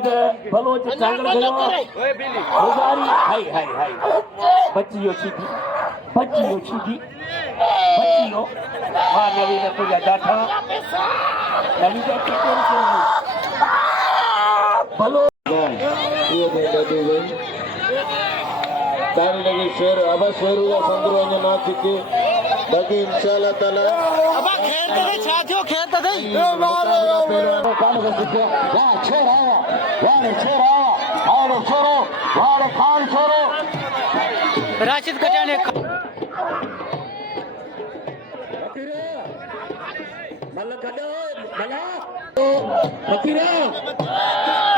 एक बलोच चांगल गयो गुजारी हाय हाय हाय बच्चियो सीधी बच्चियो मां नवी ने तुझा डाठा नवी जा टिकर से बलो ये बेटे गई तारी लगी शेर अब शेर हुआ संदरो ने ना चिके बाकी इंशाल्लाह ताला अब खेलते थे साथियों खेलते थे कान को चिके या छोरा वाले छोरा और छोरो वाले खान छोरो राशिद कटाने फकीरा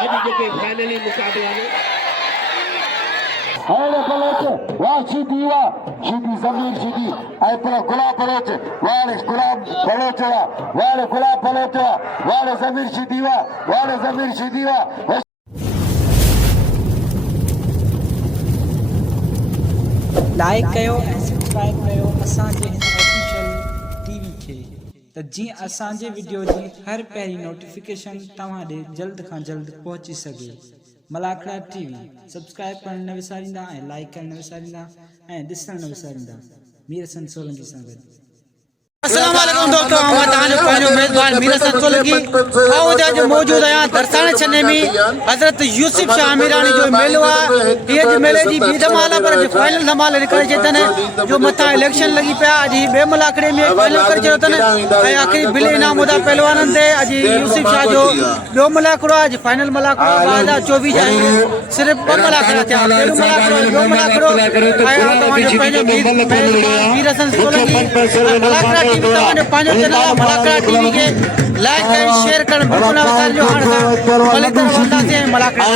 अभी जेके फाइनली मुकाबला में हाले पलोच वाह सीधी जमीर सीधी आई पर गुलाब पलोच वाले गुलाब पलोच वाले गुलाब पलोच वाले जमीर सीधी लाइक कयो ऐं सब्सक्राइब कयो असांजे हिन ऑफिशियल टीवी खे त जीअं असांजे वीडियो जी हर पहिरीं नोटिफिकेशन तव्हां ॾे जल्द खां जल्द पहुची सघे। मलाखड़ा टीवी सब्सक्राइब करण न विसारींदा ऐं लाइक करण न विसारींदा ऐं ॾिसण न विसारींदा। मीर हसन सोलंकी सां गॾु। अस्सलाम वालेकुम दोस्तों हम ताने पहिरो मेजबान मीर हसन सोलंकी आओ जो मौजूद है दरसाने छने में हजरत यूसुफ शाह मीरानी जो मेलो है ये जो मेले जी बी धमाल पर जो फाइनल धमाल निकल जेतने जो मथा इलेक्शन लगी पे आज बे मलाखड़े में फाइनल कर जेतने ए आखिरी बिल इनाम उदा पहलवानन ते आज यूसुफ शाह जो बे मलाखड़ो आज फाइनल मलाखड़ो 2024 जाए सिर्फ ब मलाखड़ा थे पेरो मलाखड़ो बे मलाखड़ो आया तो जो पहले मीर हसन सोलंकी मलाखड़ा तव्हांजो पंहिंजो चैनल मलाखड़ा टीवी खे लाइक ऐं शेयर करणु बिल्कुलु न विसारिजो। हाणे असां भली तरह वधंदासीं मलाखड़ा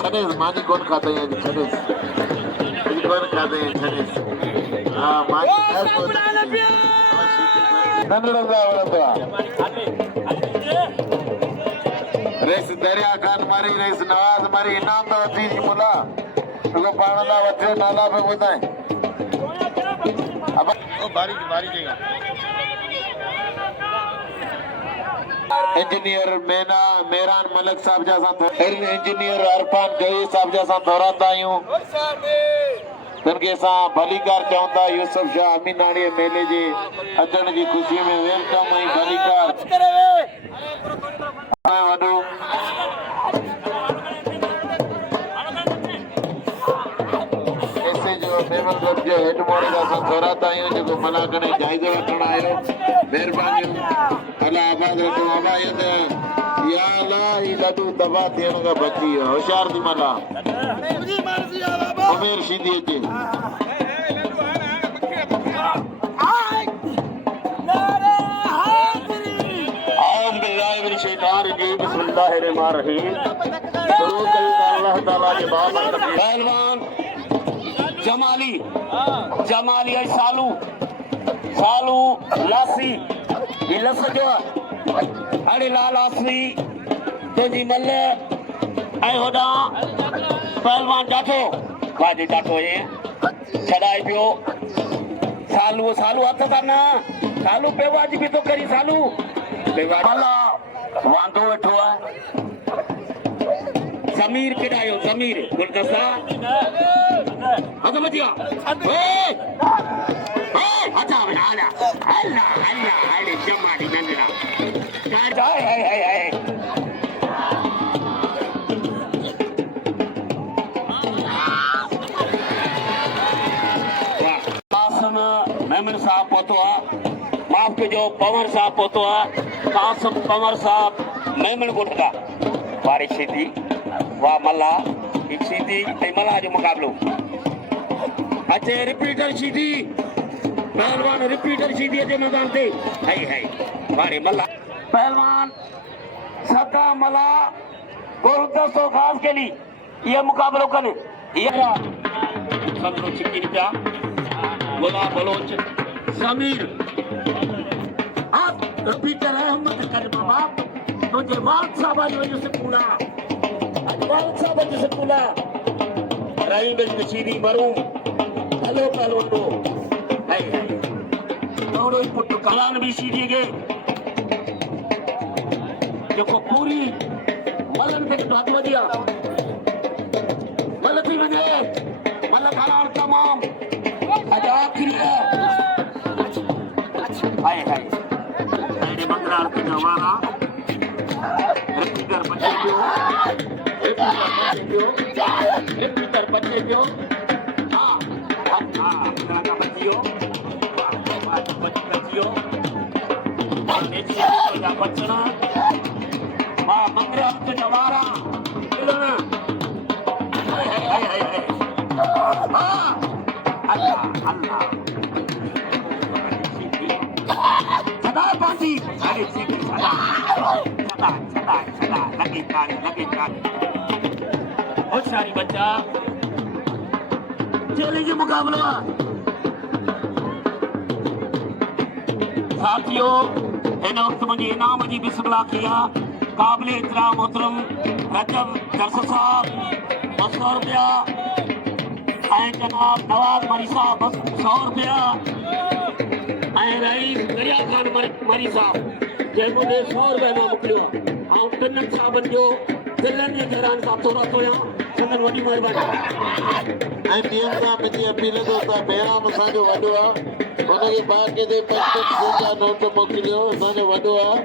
छॾे मानी कोन खाते हैं छॾे कोन खाते हैं छॾे हां मानी नंढड़ो वणंदो आहे रेस दरिया खान मारी रेस नवाज मारी इनाम तो वठी जी मुला तो पाण ला वठे नाला पे ॿुधाए अब ओ बारी देगा इंजीनियर मेहरान मलक साहब जैसा इंजीनियर अरफान गई साहब जैसा दोहराता आहियूं तनके सा भलीकार चवंदा यूसुफ शाह अमीनाणी मेले जे अचण जी खुशी में वेलकम ऐं भलीकार वॾो ऐसे जो मेमन क्लब जो हेड मोड़ी का असां दोहराता आहियूं जेको मलाखड़े जाइज़ो वठण आयो महिरबानी अल्लाह आबाद रखो अबायत या अल्लाह ही लड्डू दबा थियण खां बची वियो होशियार थी मला उमेर सीधी अचे बिस्मिल्लाहिर्रहमानिर्रहीम शुरू कई अल्लाह ताला के बाबत पहलवान जमाली है सालू लासी ये लस जो अरे लाल आसरी तो जी मल आई होदा पहलवान जाठो बाजी जाठो ये छड़ाई पियो सालू हथ करना सालू पेवाजी भी तो करी सालू पेवाला वांदो वेठो है जमीर केडायो जमीर गुलदस्ता अग मतिया ए अच्छा बना अल्लाह अरे जमाली नंदरा जाए है मेमन साहब पोतो माफ के जो पवन साहब पोतो कासम पवन साहब मेमन गोठदा बारिश सीधी वाह मल्ला एक सीधी मल्ला जो मुकाबलो अच्छे रिपीटर सीधी पहलवान रिपीटर सीधी अचे मैदान पे है बारे मल्ला पहलवान सदा मल्ला गुरुदस्तो खास के लिए ये मुकाबलो कने ये संतो चिकिन क्या गुलाब बलोच जमीर आप रिपीटर अहमद कर बाप तुझे वाल साहब वजह से पूरा वाल साहब वजह से पूरा रही बिल सीधी मरूम हेलो पहलवान है दौड़ो ही पुट कलान भी सीधी गए देखो पूरी मलन पे तो हाथ दिया मल थी वने मल कलान तमाम आजाद थी है हाय हाय मेरे मंगलार के नवारा रिपीटर बच्चे क्यों हाँ का बच्चियों बच्चना माँ मंगलार के नवारा अल्लाह सदा पासी अरे सीधी सदा लगे कारे बहुत सारी बच्चा चले जी मुकाबला साथियों इन वक्त मुझे इनाम जी बिस्मिल्लाह किया काबिल इतराम मोहतरम रजब दरस साहब 200 रुपया जनाब नवाज मरी साहब 100 रुपया रईस दरिया खान मरी साहब जंहिं मुझे 100 रुपया में मोकिलियो ऐं टिनि साहबनि जो दिलनि जे घरां सां थोरा थोरा संदन वॾी महिरबानी ऐं ॿियनि खां मुंहिंजी अपील थो कयां बहिराम असांजो वॾो आहे हुनखे बाक़ाइदे 5-5 जा नोट मोकिलियो असांजो वॾो आहे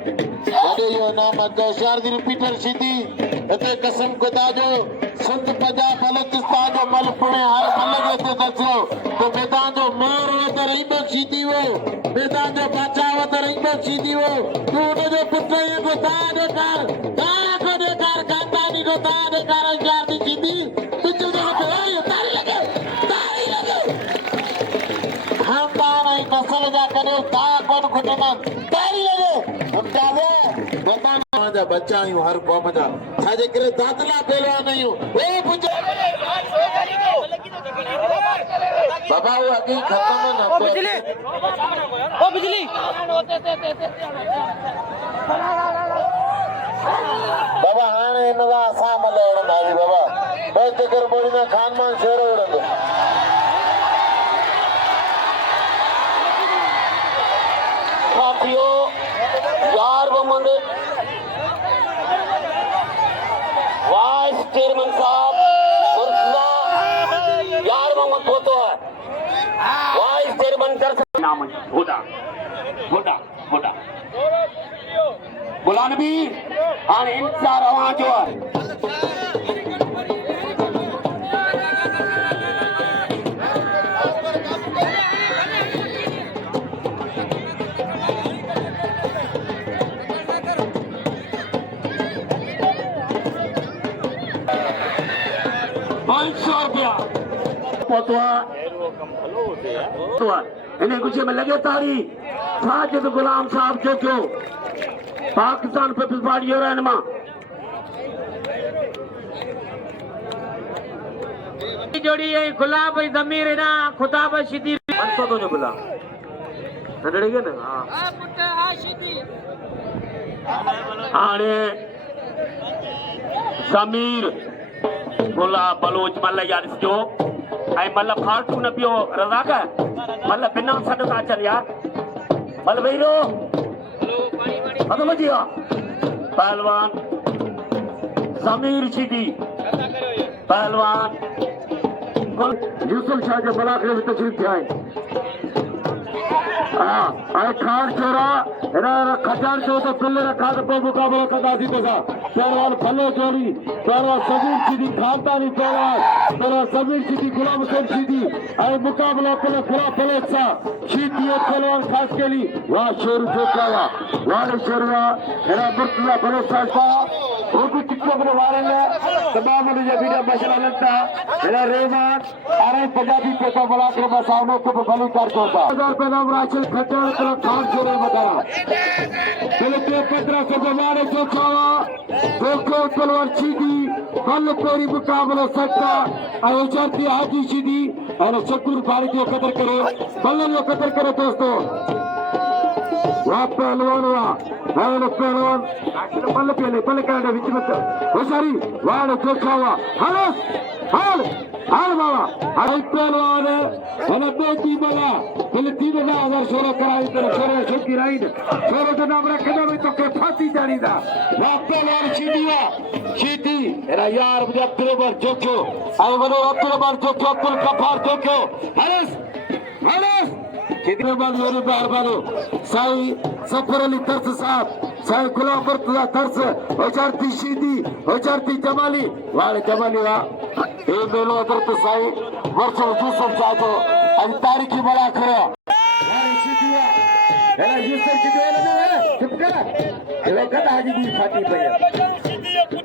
वॾे जो इनाम होशियार रिपीटर सीधी हिते कसम खुदा जो सिंध पंजाब बलोचिस्तान जो मल पुणे हर मल खे हिते दसियो त मैदान जो मेयर वध रही सीधी हो मैदान जो बादशाह वध रही सीधी हो तूं हुनजो पुट को तां ॾेखार खानदानी को तां ॾेखार होशियार थी सीधी तुंहिंजो खानदान ऐं नसल जा कॾहिं तां कोन खुटंदा तारी लॻे जा बच्चा आहियूं हर क़ौम जा छाजे करे दादला पहलवान आहियूं बाबा वो अॻे ख़तम न ओ बिजली बाबा हाणे हिन जा असां मल उड़ंदासीं बाबा बस चकर ॿोड़ी में खानमान शेर उड़ंदो साथियों यार मोहम्मद वाइस चेयरमैन साहब यार मोहम्मद फोटो है वाइस चेयरमैन नाम होदा बुलानबी हाणे इंतजार अवां जो है इन्हें कुछ में लगे तारी साजिद गुलाम साहब जो क्यों पाकिस्तान पीपल्स पार्टी हो रहनमा जोड़ी है गुलाब जमीर ना खुदाब शिदी 500 तो जो गुला नडड़े के ना हां पुट आ शिदी हाणे समीर गुला बलोच मल्ल यार जो ऐं मल फालतू न पियो रज़ाक मल बिना सॾ था अचनि यार मल वेही रहो खत्म थी वियो पहलवान समीर शिदी पहलवान यूसुफ शाह जे बलाखड़े में तशरीफ़ थिया आहिनि ऐं खान चोरा हिन खजान चयो त पिल रखा त पोइ मुक़ाबिलो कंदासीं तोसां पहलवान फलो चोरी पहलवान समीर शिदी खानदानी पहलवान समीर शिदी गुलाम हुसैन शिदी ऐं मुक़ाबिलो पिल खुला फलोच सां शिदी पहलवान ख़ासि केली वाह शेर जेका हुआ वाह शेर हुआ हिन मुर्तज़ा फलोच सां वो भी टिकटॉक में वायरल है तमाम मुझे वीडियो मशहूर लगता है मेरा रहमान अरे पंजाबी पेपर बना के मैं सामने को भली कर होता 1000 रुपए नाम राशि खर्चा कर खान छोरे बता पहले के 1500 बवाड़े जो खावा देखो तलवार सीधी बल पेरी मुकाबला सकता आयोजन की हाजी सीधी और शकुर भारी जो कदर करे बल जो कदर करे दोस्तों वाह पहलवान हुआ पहलवान बल पहले कांडे बीच में होशियारी वाह देखा हुआ हल हाल बाबा हाल पहलवान है बेटी बोला पहले 3000 शोरो कराई तो शोरो छुट्टी रही शोरो का नाम रखना भी तो के फांसी जानी था ना पहलवान सीढ़िया सीधी मेरा यार मुझे अक्टूबर जोक्यो आए बोलो अक्टूबर जोक्यो अब्दुल गफ्फार जोक्यो हरस हरस कितने बाद मेरे बार बारो साई सफर अली तरस साहब साई गुलाम बरतुल्ला तरस होचारती सीधी होचारती जमाली वाले जमाली वा ये मेलो तरत साई वर्षों यूसुफ साहब आज तारीखी बड़ा करो वाले सीधी वा एला यूसुफ की जो है चुप कर ये लोग हाजी दी फाटी पे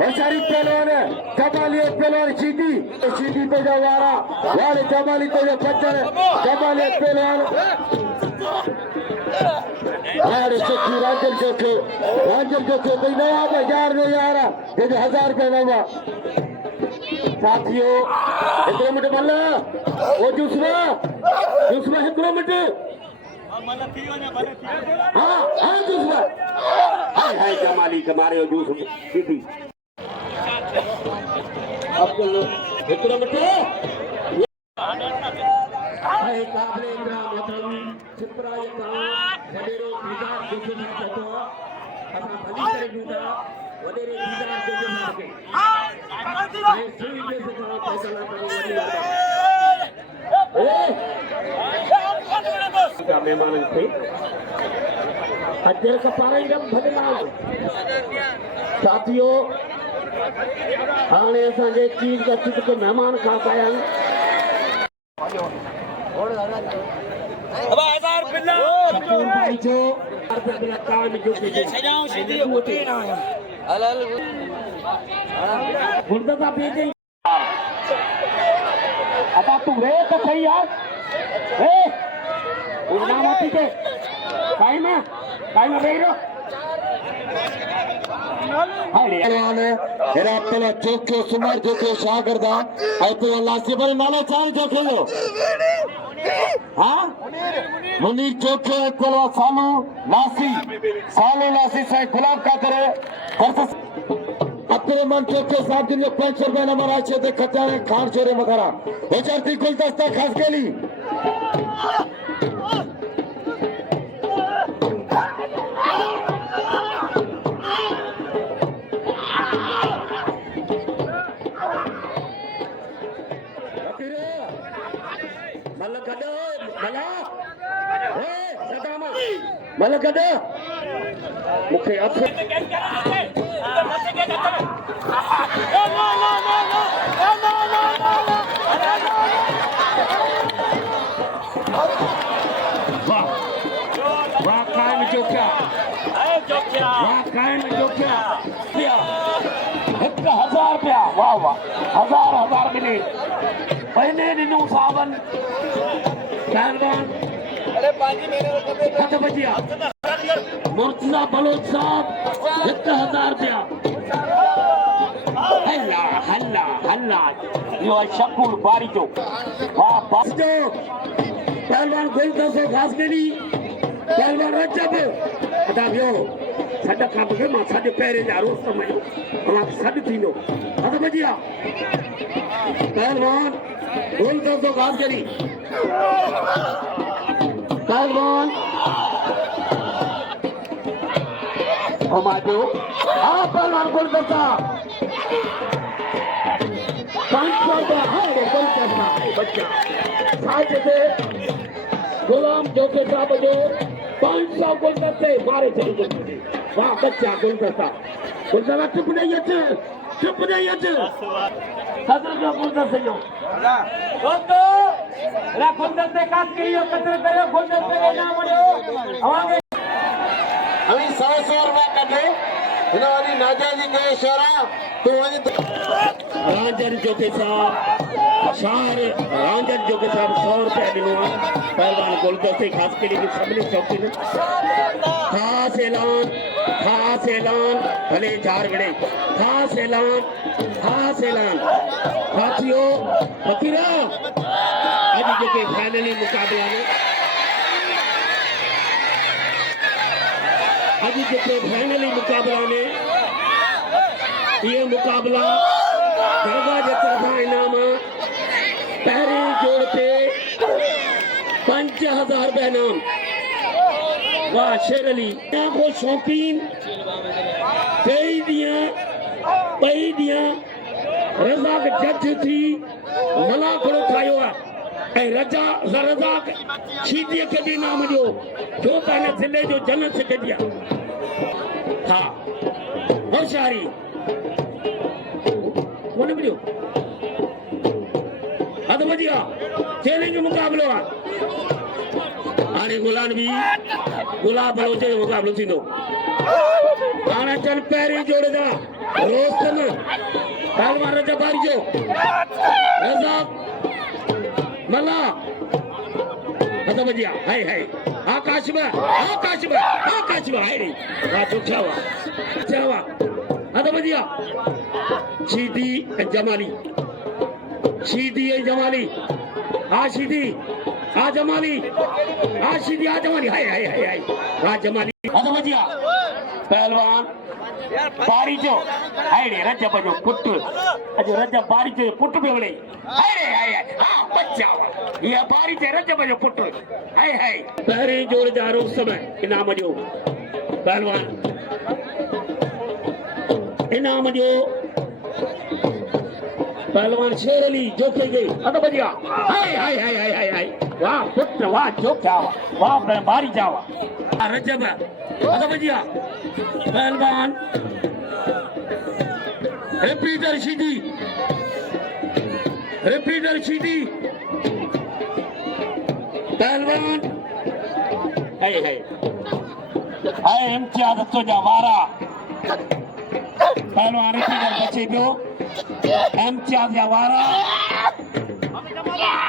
होचारी पहलवान जमाली पहलवान सीधी सीधी पे जो वारा वाले जमाली पे जो बच्चा जमाली पहलवान यार सच्ची राजन जोखे भाई नया बाजार में यार ये 1000 रुपए नवा साथियों 1 किलोमीटर मल्ला वो दूसरा 1 किलोमीटर हाँ दूसरा हाय हाय जमाली कमारे जूस सीधी अब चलो 1 किलोमीटर हाय काबले इंद्रा मतम चित्रा यता वडेरो बिजार जोखे ना तो अपना भली करे दूधा वडेरो बिजार जोखे ना के हाय सुई पे से का फैसला करो वडी का मेहमान थे अजर का पारा एकदम भले साथियों हाणे असांजे चीज का चित के मेहमान खा पाया आता तू रे तो सही यार काय में बेरो पहला जोखे सुमार जोखे शागर्दा लासी पर नाले चार जोखे लो हाँ मुनीर जोखे पहला सालू लासी से गुलाब का करे अपने मन जोखे साहब दिन 500 रुपए नंबर आए थे खचाने खान चोरे मकरा हो चढ़ती गुलदस्ता खास के ली मलक मुखे वाह कायम जोख्या 1000 रुपया वाह वाह 1000 मिले पहले दिनों सावन बचिया मुर्तजा बलोच साहब 1000 रुपया हल्ला हल्ला हल्ला यो शकूर बारी जो वाह बस जो पहलवान गोल का से घास गेली पहलवान रजब अदा यो सड का बगे मा सड पैरे जा रोज समय हमरा सड थीनो अदा बचिया पहलवान गोल का से घास गेली पहलवान हमारे पहलवान गोल करता 500 रुपया है गोल करना बच्चा साथ से गुलाम जोखे साहब जो 500 गोल करते मारे चले जाते वाह बच्चा गोल करता चुप नहीं सदर जो गोल कर सही दोस्तों रा गोल से काट करियो कचरे करियो गोल पे ना मरियो आवाज अभी 100 रुपया कटे इन्होंने नाजाजी के इशारा तो रांझर जोखे साहब शार रांझर जोखे साहब 100 रुपया दिनो पहलवान गोलदो से खास के लिए सबने शौकीन खास ऐलान भले चार बड़े खास ऐलान साथियों फकीरा आज जो फाइनली मुकाबला में अभी जो फाइनली मुकाबला में ये मुकाबला दरगाह जे तरफा इनाम बहनाम वाह शेर अली को शौकीन पई दिया रज़ाक जज थी मला खड़ो ठाहियो आहे ऐं रज़ाक शीदीअ खे बि इनाम ॾियो छो त हिन ज़िले जो जनत गॾिया हा होशियारी कोन मिलियो हद वधिया चैलेंज मुक़ाबिलो आहे हाणे गुलाब बलोच जो मुक़ाबिलो थींदो हाणे अचनि पहिरीं जोड़े जा रोस्तन पहलवान रजबारी जो रज़ाक मला हद वधिया हाय हाय आकाश में हाय रे वाह चोखावा हद वधिया शीदी ऐं जमाली आ शीदी आ जमाली हाय वाह जमाली हद वधिया पहलवान बारी जो हाय रे रजब जो पुट अजो रजब बारी जो पुट पे वड़े हाय हां बचावा ये बारी जे रजब जो पुट हाय पहिरीं जोड़ जा रोज़ समय इनाम जो पहलवान इनाम जो पहलवान शेर अली जोखे गई हद वधिया हाय वाह पुट वाह जोखावा वाह बारी जावा रजब हद वधिया पहलवान रिपीटर शीदी पहलवान हाय इम्तियाज तो जा वारा पहलवान रिपीटर बचे पियो इम्तियाज जा वारा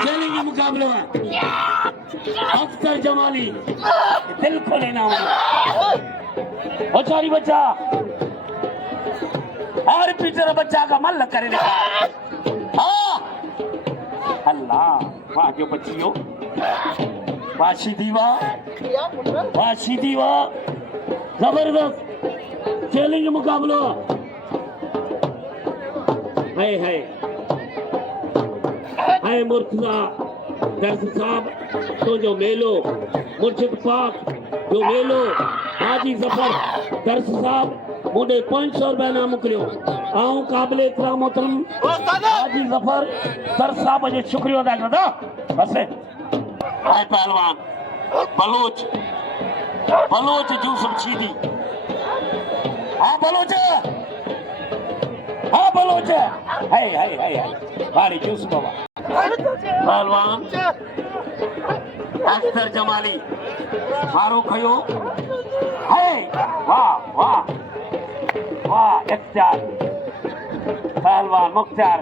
चैलेंज मुकाबलो है अख्तर जमाली दिल खोले ना होचारी बच्चा और पीटर बच्चा का मन करे हाँ अल्लाह वाह जो बच्चियों वाह दीवा जबरदस्त चैलेंज मुकाबलो है मुर्तजा दर्स साहब तो जो मेलो मुर्शिद पाक जो मेलो हाजी जफर दर्स साहब मुझे 500 रुपया ना मोकिलियो आऊं काबिल इकराम मोहतरम हाजी जफर दर्स साहब जो शुक्रिया अदा करदा बस हाय पहलवान बलोच जूसुफ शीदी हाँ बलोच हाय बारी जूस बाबा पहलवान अख्तर जमाली मारो खयो है वाह इख्तियार पहलवान मुख्तार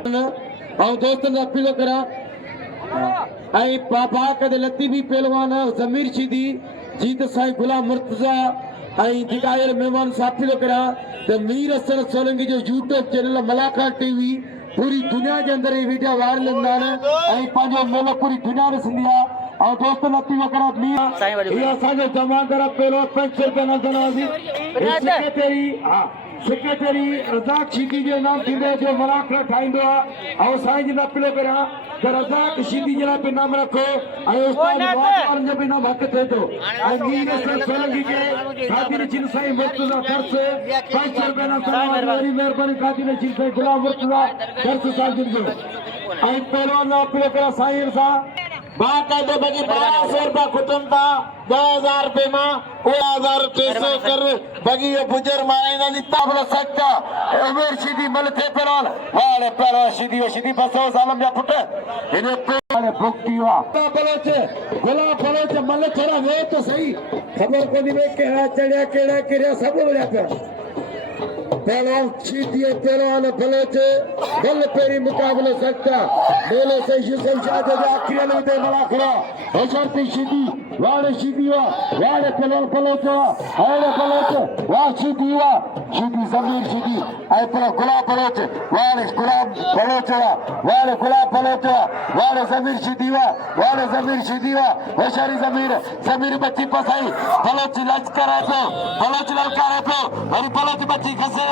और दोस्तन अपील करा आई पापा कदे लतीफी पहलवान जमीर शीदी जीत साईं गुलाम मुर्तजा आई दिगायर मेहमान साफिलो करा त मीर हसन सोलंकी जो यूट्यूब चैनल मलाका टीवी पूरी दुनिया के अंदर ये वीडियो वायरल लंदान आई पांचो मेलो पूरी दुनिया में सिंधिया और दोस्तों लत्ती वकरा मीर ये असांजो जमा करा पहलो 500 रुपया न देना सेक्रेटरी रज़ाक शीदी जो नाम थींदो जो मलाखड़ा ठाहींदो आहे ऐं साईं जी अपील करियां त रज़ाक शीदी जे लाइ बि नाम रखो ऐं उस्ताद वारनि जो बि नाम हक़ थिए थो ऐं मीर हसन सोलंकी खे खातिर जिन साईं मुर्तज़ा दर्स 500 रुपया न देना वरी महिरबानी खातिर जिन साईं गुलाम मुर्तज़ा दर्स साईं जो ऐं पहलवान अपील करियां साईं सां बाकायदे बगी 1200 रुपया खुटन था 2000 रुपये में 1600 कर बगी ये बुजर माराइना दी ताबला सच्चा उमेर शीदी मल थे पहलवान वाले पहलवान शीदी बसो सालम जा पुट इने वाले भक्ति वा गुलाब बलोच मल थोड़ा वे तो सही खबर को दी में केड़ा चढ़या केड़ा किरिया सब बड़ा पे पहलवान शीदी पहलवान बलोच बल पेरी मुकाबले सकता मेले से यूसुफ शाह जो आखिरी में दे बड़ा खड़ा होशरती शीदी वाले शीदी वाले पहलवान बलोच वाह शीदी जमीर शीदी ऐ पर गुलाब बलोच वाले गुलाब बलोच वाले जमीर शीदी होशियारी जमीर बच्ची पसाई बलोच लचकर है बलोच ललकार है और बलोच बच्ची खसे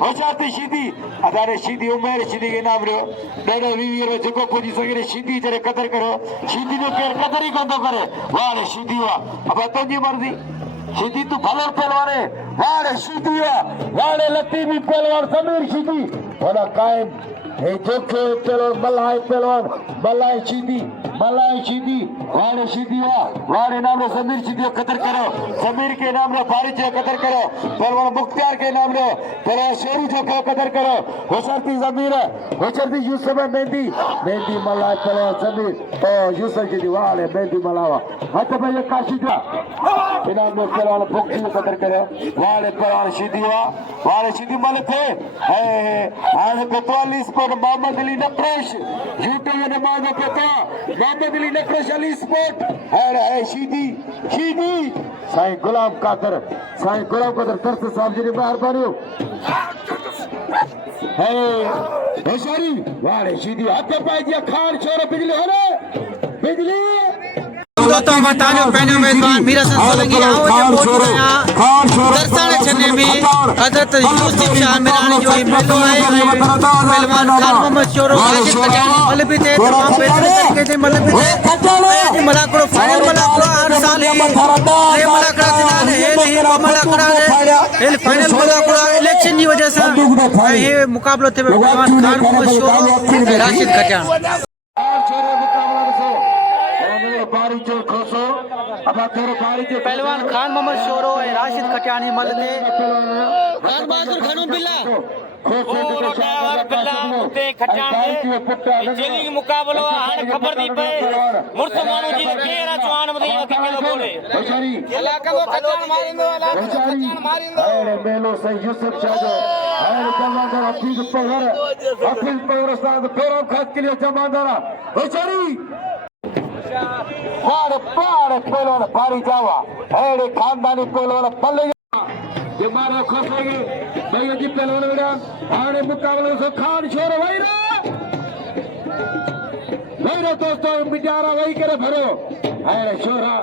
होशियारती शीदी अदारे शीदी उमेर शीदी के नाम रो डेढ़ 20 रुपये जो पुजी सके शीदी जरे कदर करो शीदी जो केर कदर ही कोई कंदो करे वाले सीधी हुआ अब तुझी मर्जी सीधी तू भलो पहलवान है वाले सीधी हुआ वाले लतीफी पहलवान समीर सीधी वाला कायम हे जोखे पहलवान मल्लाय सीधी वाले सीधी हुआ वाले नाम समीर सीधी कदर करो समीर के नाम लो फारिज कदर करो पहलवान मुख्तार के नाम लो पहलवान शेरू जोखे कदर करो होशरती जमीर है होशरती यूसुफ मेहंदी मल्लाय पहलवान समीर ओ यूसुफ सीधी वाले मेहंदी मलावा हाथ में ये काशी जा इनाम में पहलवान मुख्ती कदर करो वाले पहलवान सीधी हुआ वाले सीधी मल थे आने कोतवाली स्पोर्ट मोहम्मद अली नक्रेश यूट्यूब में नमाज पढ़ता मोहम्मद अली नक्रेश अली स्पोर्ट है सीधी साईं गुलाम कादर तरस साहब जी ने मेहरबानी है होशियारी वाले सीधी हाथ पाई दिया खान छोरो बिजली दोस्तों बताने पहले मेजबान मीरा सोलंकी आओ जो मौजूद है यहाँ दरसाने छन्ने में हजरत यूसुफ शाह मीरानी जो मेलो है पहलवान खान मोहम्मद शोरो राशिद कटानी मल भी थे तमाम बेहतरीन तरीके से मल भी थे मलाकड़ो फाइनल मलाकड़ो हर साल ही ये मलाकड़ा दिनाने हेल मलाकड़ा हेल फाइनल मलाकड़ा इलेक्शन की वजह से ये मुकाबला थे पहलवान खान मोहम्मद शोरो राशिद कटानी पहलवान खान मोहम्मद शोरो है राशिद खटियानी मल थे खान बहादुर खनू बिल्ला जेली मुकाबलो हाणे ख़बर थी पए मुर्स माण्हू जी केरा चवान मथे किलो बोले इलाका को खटाण मारिंदो इलाका को खटाण मारिंदो मेलो से यूसुफ शाह जो हाणे जमादार हफीज पवर उस्ताद पेरो खास के लिए जमादार होशियारी पाड़ पहलवान भारी जावा अड़े खानदानी पहलवान पल्ले ये मारो खोसेगी भैया जी पहलवान बेटा हाणे मुकाबले से खान छोरो वहीरो दोस्तों बिचारा वही करे भरो हाणे छोरा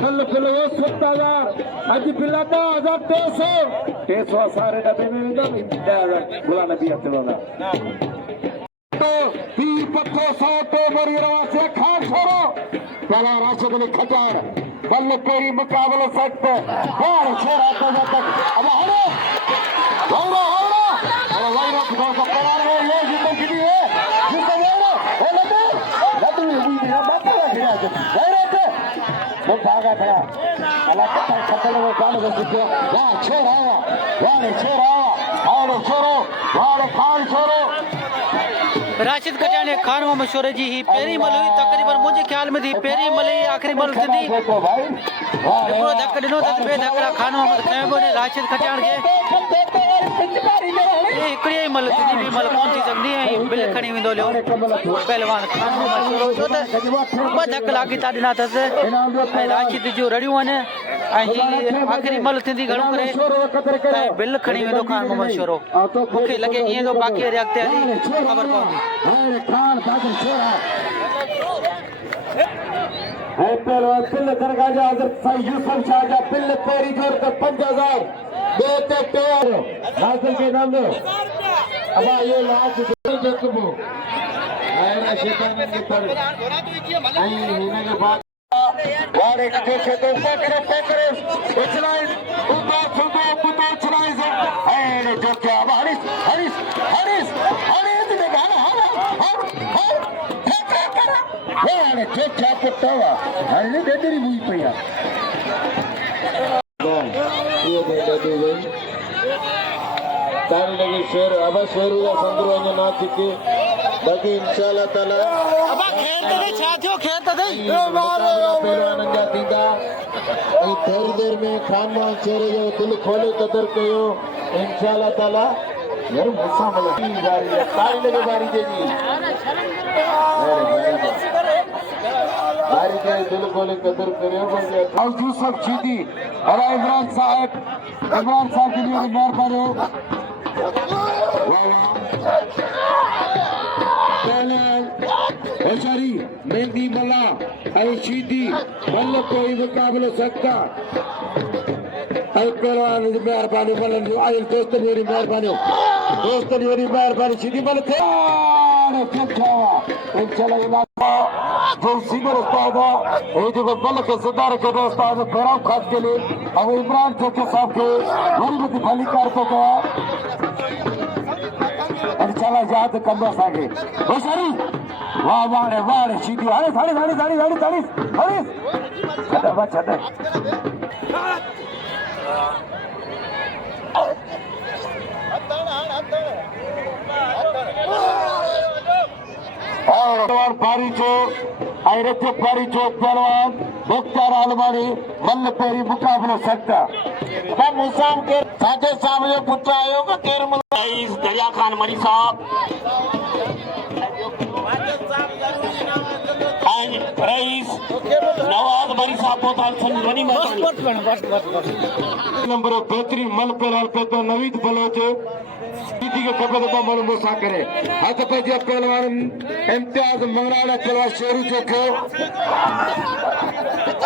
कल वो 7000 अज पिला 2300 सारे डब्बे में बुला नबी अचलोना तीर पत्थर 100 तो मरी रवा से खान छोरो पहला राशिद अली खटार बल्ले पेरी मुकाबले सेट पे बाहर छोरा तो तक अब हरो अरे वहीरो को करार में ये जिंदगी की है जिसको वहीरो लड्डू ये बात है वहीरो पे वो भागा खड़ा अल्लाह का खतल वो कान को सिक्यो वाह छोरा और छोरो वाह खान छोरो राशिद खटियानी खान मोहम्मद शोरे जी ही पेरी मल हुई तकरीबन मुझे ख्याल में थी पेरी मल ही आखिरी मल थी पूरा धक्का दिनो तक बे धक्का खान मोहम्मद खैबो ने राशिद खटियान के एकड़ी मल थी भी मल कौन थी सकदी है बिल खणी विंदो लियो पहलवान खान मोहम्मद शोरो तो ब धक्का लागी ता दिना तस राशिद जो रडियो ने आखिरी मल थी घणो करे बिल खणी विंदो खान मोहम्मद शोरो मुखे लगे ये तो बाकी रियाक्ते हली खबर पवंदी खान बादल छोरा है पहलवान बिल दरगाह जा हजरत साईं यूसुफ शाह जा बिल पेरी जोर का 5000 देते प्यार हासिल के नाम में अब ये लाज देखबो आयरा शैतान के पर आई होने के बाद वाड़े के खेतों पकड़े उछलाए ऊपर उछलाए है जो क्या हरीश ने गाना वाड़े जो क्या पुट्टावा हल्ले देरी हुई पिया ये दे गई तारी लगी शेर अब शेर या संदरो ने ना चिके बाकी इंशाल्लाह ताला अब खेलते थे छाथियों खेलते थे पहलवान जा दीदा ई थोड़ी देर में खान मान शेर जो दिल खोले कदर कयो इंशाल्लाह ताला यार मुसा मल बारी तारी लगे बारी देगी बारी के दिल खोले कदर करियो बंदे और यूसुफ सीधी और इमरान साहब के लिए मेहरबानी होशियारी मेहंदी मल्ला शीदी बल्ल कोई मुकाबलो सकता पहलवान मेहरबानी बल्ल आयल दोस्तन योरी मेहरबानी शीदी बल्ल थे इंशाल्लाह जो सीनियर उस्ताद है ये जो बल के सितारे के उस्ताद बेराम खास के लिए अब इमरान चौके साहब के गरीबी फली कारकों का इंशाल्लाह याद करना सागे होशियारी वाह वाह वाह सीधी अरे साड़ी साड़ी साड़ी साड़ी साड़ी साड़ी छड़ा बा छड़ा और पारी चौक आयरत पारी चौक पहलवान मुख्तार आलमानी मल्ल पेरी मुकाबला सकता मैं मुसाम के साथे सामने पुत्र आयोग का केर रईस दरिया खान मरी साहब रईस नवाज मरी साहब पोताल संजवनी नंबर बेहतरीन मल पहलवान पेतो नवीद बलोच सीधी के कपड़े का मल मुसा करे हाथ पे जो पहलवान इम्तियाज मंगराड़ा पहलवान शेरू चौके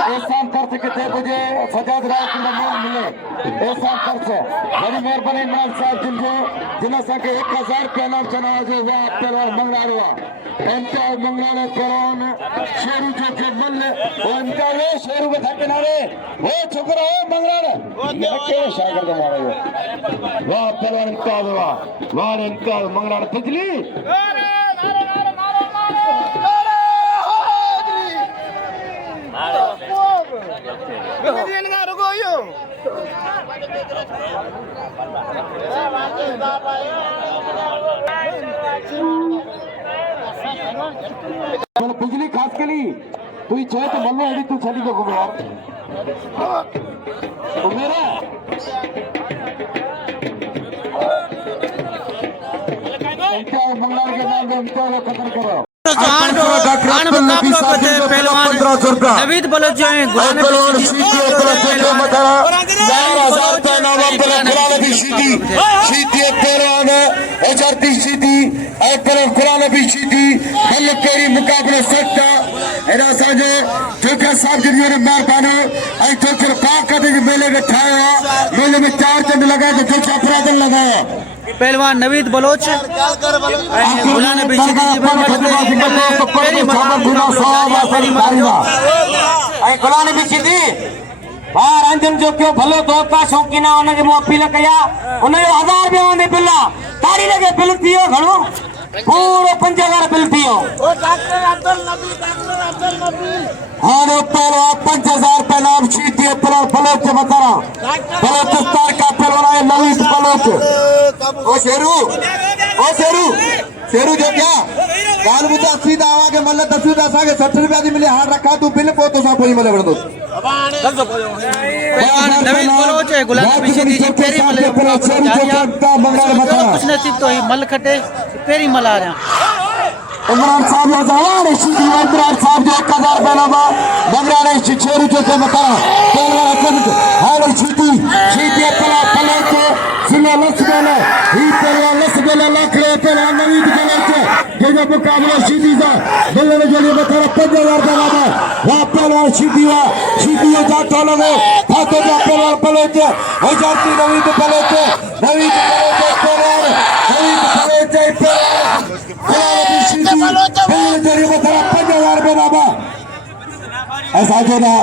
एहसान खर्च कितने बजे सजाद राय के नमून मिले एहसान खर्च बड़ी मेहरबानी इमरान साहब जिन्हें संख्या 1000 रुपया नाम चना जो वाह पहलवान मंगराड़ा इम्तियाज मंगराड़ा पहलवान शेरू चौके मल वो इम्तियाज शेरू के थके नारे वो छोकरा हो मंगराड़ा ये क्या शागर का मारा है वाह पहलवान इम्तियाज वाह इम्तियाज मंगराड़ा तिजली बिजली खास के लिए तू चाहे तो मल्लो हेडी तू चली को यार तो मेरा मंगलार के नाम में इम्तियाज खत्म करो पहलवान नवीद बलोच जो है मुकाबला सकता साहब जिन्होंने मेहरबानी मेले में ठाया मेले में 4 चंद लगाए तो जो अपराधन लगाया पहलवान नवीद बलोच गुलाम भी सीधी बार अंजन जो क्यों भलो दोस्त का शौकीना उनके मुंह अपील किया उन्हें 1000 रुपया में बिल्ला तारी लगे बिल थियो घणो पूरे 5000 बिल थियो ओ डॉक्टर अब्दुल नबी हां पहलवान 5000 रुपया नाम सीधी पहलवान बलोच बतारा बलोचिस्तान का पहलवान नवीद बलोच ओ शेरू जो क्या काल मुझे 80 दावा के मतलब 10 दासा के 60 रुपया दी मिले हार रखा तू बिल को तो सब कोई मिले बड़ दो नवीद बलोच है गुलाम पीछे दीजिए फेरी मल कुछ नसीब तो ही मल खटे फेरी मल आ रहा इमरान साहब जवान इमरान साहब जो 1000 बनावा बंगराड़े शेरू जो के मता पहलवान हाल सीधी पला पला के सिला लसगले ही पहलवान लसगले लखले पहलवान नवीद बलोच जो मुकाबला सीधी सा बल्ले के लिए बता 5000 बनावा वाह पहलवान सीधी जातो लगे हाथों का पहलवान बलोच हो जाती नवीद बलोच पहलवान नवीद बलोच ऐसा जो ना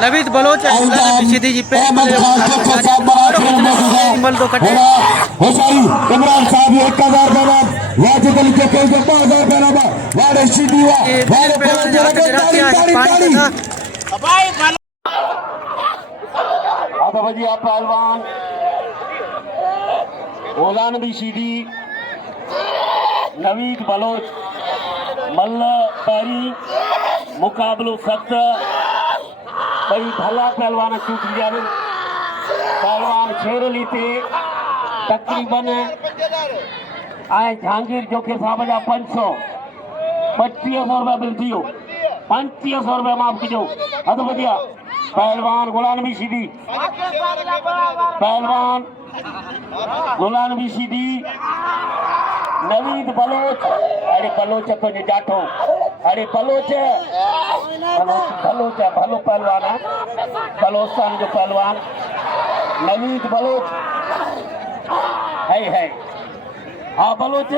नवीद बलोच सीधी जी पे होशियारी इमरान साहब 1000 रुपया वाजिब अली के कोई 5000 रुपया वाड़े सीधी आप पहलवान ओलान भी सीधी नवीद बलोच मल्ल पैरी मुकाबलो सख्त कई भला पहलवान चूक लिया पहलवान शेर लीते तकरीबन आए जहांगीर जो के साहब जा 500 2500 रुपया बिल थियो 2500 रुपया माफ कजो हद बढ़िया पहलवान गुलाम भी सीधी पहलवान गुलाम भी सीधी नवीद बलोच अरे बलोच तो जे जाठो अरे बलोच बलोच भलो पहलवान है बलोचिस्तान जो पहलवान नवीद बलोच है हाँ बलोच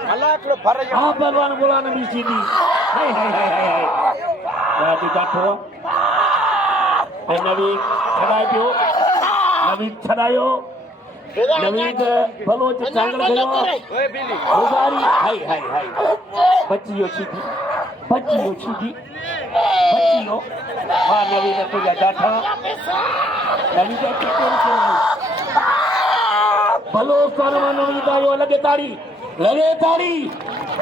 हाँ पहलवान गुलाम नबी सीधी हाय हाय हाय हाय हाय राजी काठो ऐं नवीद छॾाए पियो नवीद छॾायो नवीद बलोच चांगल कयो गुज़ारी हाय हाय हाय बची वियो सीधी बची वियो हाँ नवीद तुंहिंजा ॾाढा नवीद भलो सालमान नवीद आयो लॻे ताड़ी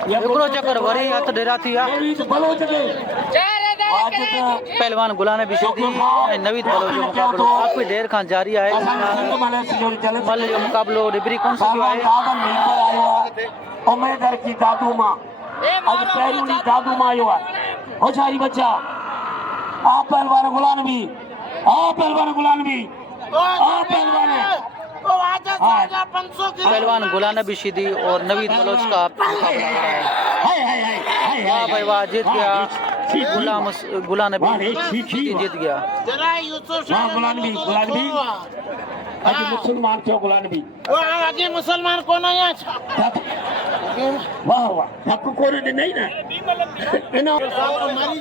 हिकिड़ो चक्कर वरी हथ ॾेरा थी विया नवीद भलो जॻह आज त पहलवान गुलाम नबी सीधी ऐं नवीद बलोच जो मुक़ाबिलो काफ़ी देर खां जारी आहे मल जो मुक़ाबिलो निबरी कोन सघियो आहे उमेदर की दादू मां अॼु पहिरियों ॾींहुं दादू मां आयो आहे होशियारी बच्चा आ पहलवान गुलाम नबी पहलवान पहलवान गुलाम नबी सीधी और नवीद बलोच का मुकाबला हो रहा है वाह भाई वाह जीत गया गुलाम नबी सीधी जीत गया गुलाम नबी अॼु मुसलमान थियो गुलाम नबी मुसलमान कोन आया वाह वाह धक कोन ॾिनई न इन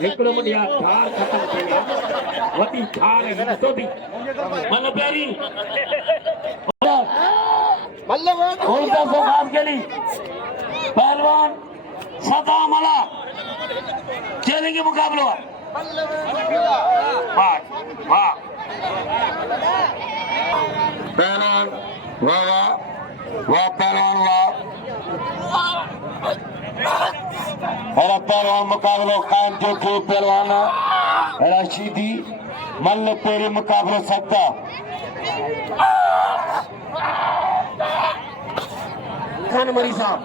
हिकिड़ो बढ़िया धार ख़तम थी विया वॾी धार ॾिसो थी मन पहिरीं पहलवान सदा मला चैलेंज मुकाबलो है वाह वाह पहलवान वाह वाह पहलवान वाह हेरा पहलवान मुकाबलो कायम थियो थियो पहलवान हेरा सीधी मल पेरी मुकाबलो सकता खान मरी साहब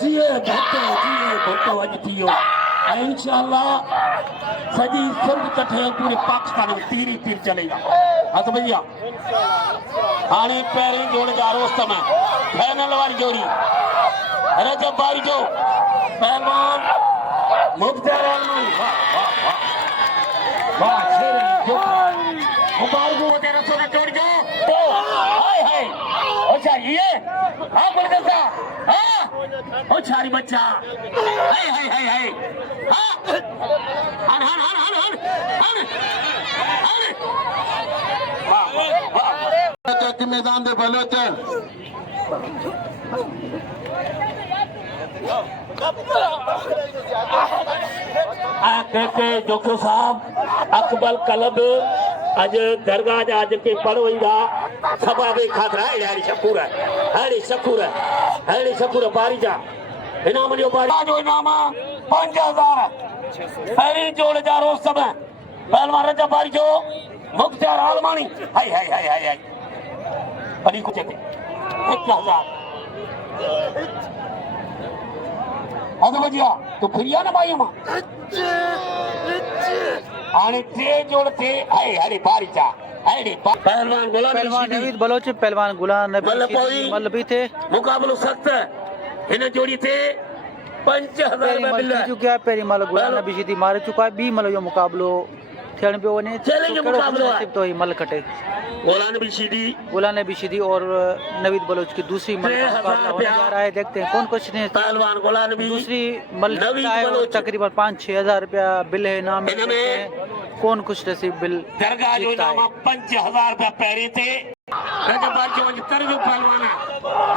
जिए भट्टो अॼु थी वियो ऐं इंशाअल्लाह सॼी सिंध कठे पूरे पाकिस्तान में तीर चलेगा हाँ तो भैया हाणे पहिरीं जोड़ जा रोस्तम फाइनल वारी जोड़ी रजब बारी जो पहलवान मुख्तार आलमनी वाह मुबारक हो तेरा सोना जोड़ जो हाय हाय अच्छा ये हाँ बोल दे सा हाँ ओ छारी बच्चा हाय हाय हाय हाय हाँ हन हन हन हन हन हन वाह वाह के मैदान दे बलोचन जोखो साहब अकबल कलब अज दरगाह जा जेके पढ़ वईंदा सभा बि खातिरा अहिड़ी शकूर बारी जा इनाम जो इनाम 5000 पहिरीं जोड़ जा रोस्तम पहलवान रजब बारी जो मुख्तार आलमानी हाय हाय हाय हाय हाय अली को चेक 1000 अगं बजिया तू फिरिया ना बाई मां आणि ते जोड़ते हाय हरे बारीचा हरे पहलवान नवीद बलोच पहलवान गुलाम नबी मल भी थे मुकाबलो सख्त इन जोड़ी थे 5000 रुपए मिल रहा है चुका है पेरी मल गुलाम नबी सीधी मार चुका है बी मल जो मुकाबलो थियण पे वने तो ही मल कटे गुलाम नबी सीधी और नवीद बलोच की दूसरी मल का मुकाबला होने जा रहा है देखते हैं कौन कुछ ने पहलवान गुलाम नबी दूसरी मल तकरीबन 5-6 रुपया बिल है इनाम कौन कुछ नसीब बिल दरगाह जो इनाम 5000 रुपया पहिरीं थे रजब बार जो तर जो पहलवाना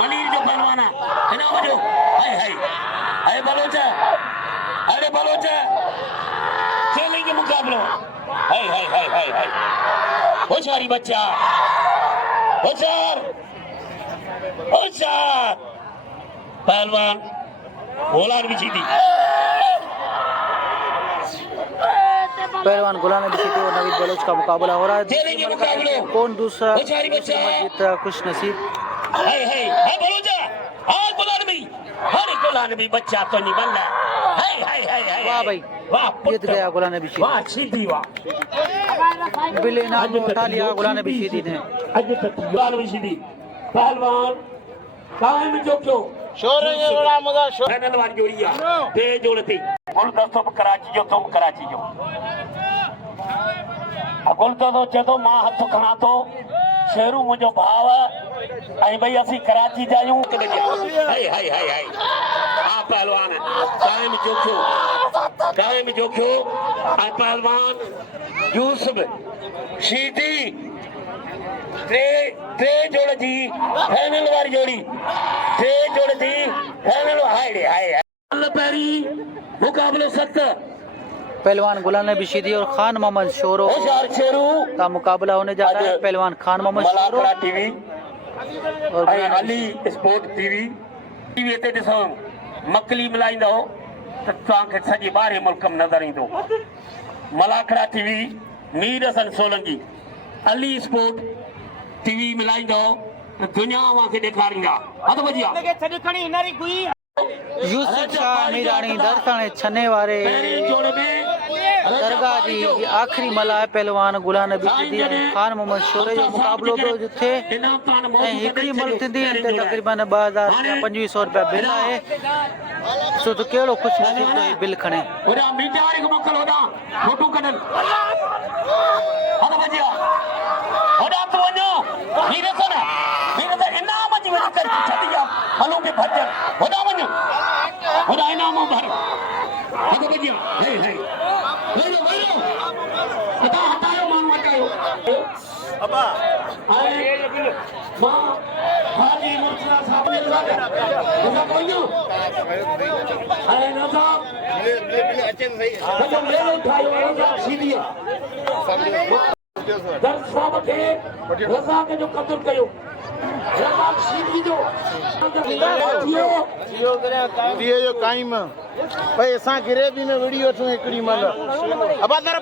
मनीर जो पहलवाना इनाम जो हाय हाय हाय बलोच अरे बलोच चलेंगे मुकाबलो हाय हाय हाय हाय हाय होशियारी बच्चा होशियार पहलवान गुलाम नबी सीधी पहलवान गुलाम नबी सीधी और नवीद बलोच का मुकाबला हो रहा है कौन दूसरा खुश नसीब हाय हाय हाय बलोच हां गुलाम नबी बच्चा तो नहीं बन रहा हाय हाय हाय हाय वाह भाई वाह जीत गया गुलाम नबी सीधी वाह सीधी वाह बिल इनाम उठा लिया गुलाम नबी सीधी ने गुलाम नबी सीधी पहलवान कायम जो क्यों फाइनल वारी जोड़ी है ते जोड़ती गुलदस्तो कराची जो तुम कराची जो गुलदस्तो चए तो मां हथ खणा तो शेरू मुंहिंजो भाव ऐं भई असीं कराची जा आहियूं हाय हाय हाय हाय हा पहलवान काइम जोखियो ऐं पहलवान यूसुफ शीदी टे जोड़ जी फाइनल वारी जोड़ी टे जोड़ जी फाइनल हाय हाय पहिरीं मुकाबलो सख्त पहलवान गुलाम नबी शीदी और खान मोहम्मद शोरो होशियार शेरू का मुकाबला होने जा रहा है। पहलवान खान मोहम्मद शोरो मलाकड़ा टीवी और ऐं अली स्पोर्ट टीवी ते ॾिसो मकली मिलाईंदो त तव्हांखे सॼे ॿारहें मुल्क में नज़र ईंदो। Malakhra TV Mir Hasan Solanki Ali sport TV मिलाईंदो त दुनिया वांखे ॾेखारींदा। हथ वॼी यूसुफ शाह मीरानी दरसाणे छने वारे पहिरीं जोड़ में दरगाह जी आखिरी मला है। पहलवान गुलाम नबी शीदी और खान मोहम्मद शोरे जो मुकाबलो पियो थे ऐं हिकिड़ी मल थींदी ते तक़रीबन 2000 या 2500 रुपया बिल आहे। सो तो कहिड़ो ख़ुशि नसीब तो बिल खणे होॾां मीडिया वारे खे मोकिल होॾां फोटू कढनि हथ वॼी होॾां तूं वञो हीर सन इनाम जी वञी करे छॾी जा हलूं पिए भॼन होॾां वञो होॾां इनाम भर हथ वॼी हे हे वञो वञो हथा हटायो माण्हू हटायो अबा मां हाजी मुर्तज़ा साहब ने लगा वञो अरे नज़ाम मेलो ठाहियो नज़ाम सीधी दर साहब खे रज़ा जो क़दुरु कयो नज़ाम सीधी जो दिए जो काइम भाई असां गिरेबी में विड़ी वठूं हिकिड़ी मल अब दर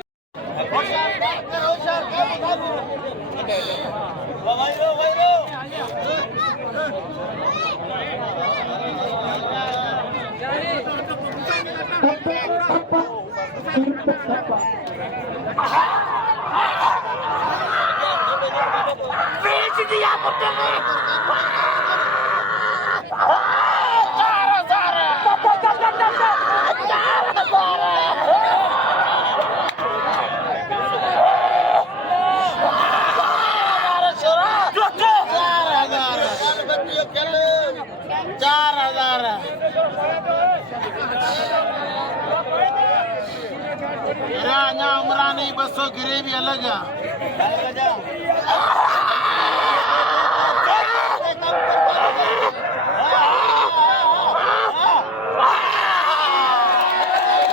उमरानी 200 गिरेबी अलग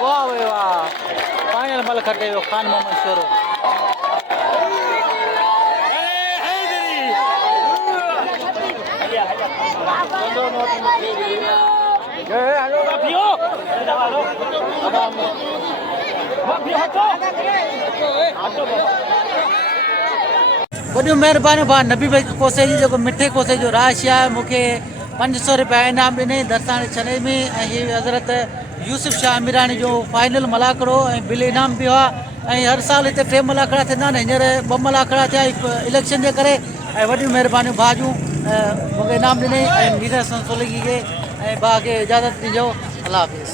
वाह वे वाह फाइनल मल खटे हो खान मोहम्मद शोरो वॾियूं महिरबानियूं भाउ नबी भाई कोसे जी जेको मिठे कोसे जो राशि आहे मूंखे 500 रुपया इनाम ॾिनई दरसाणे छने में ऐं हीअ हज़रत यूसुफ शाह मीरानी जो फाइनल मलाकड़ो ऐं बिल इनाम बि हुआ ऐं हर साल हिते 3 मलाकड़ा थींदा आहिनि हींअर 2 मलाकड़ा थिया इलेक्शन जे करे ऐं वॾियूं महिरबानियूं भाॼियूं मूंखे इनाम ॾिनई ऐं मीर हसन सोलंकी खे ऐं भाउ खे इजाज़त ॾिजो अल्लाह हाफ़िज़।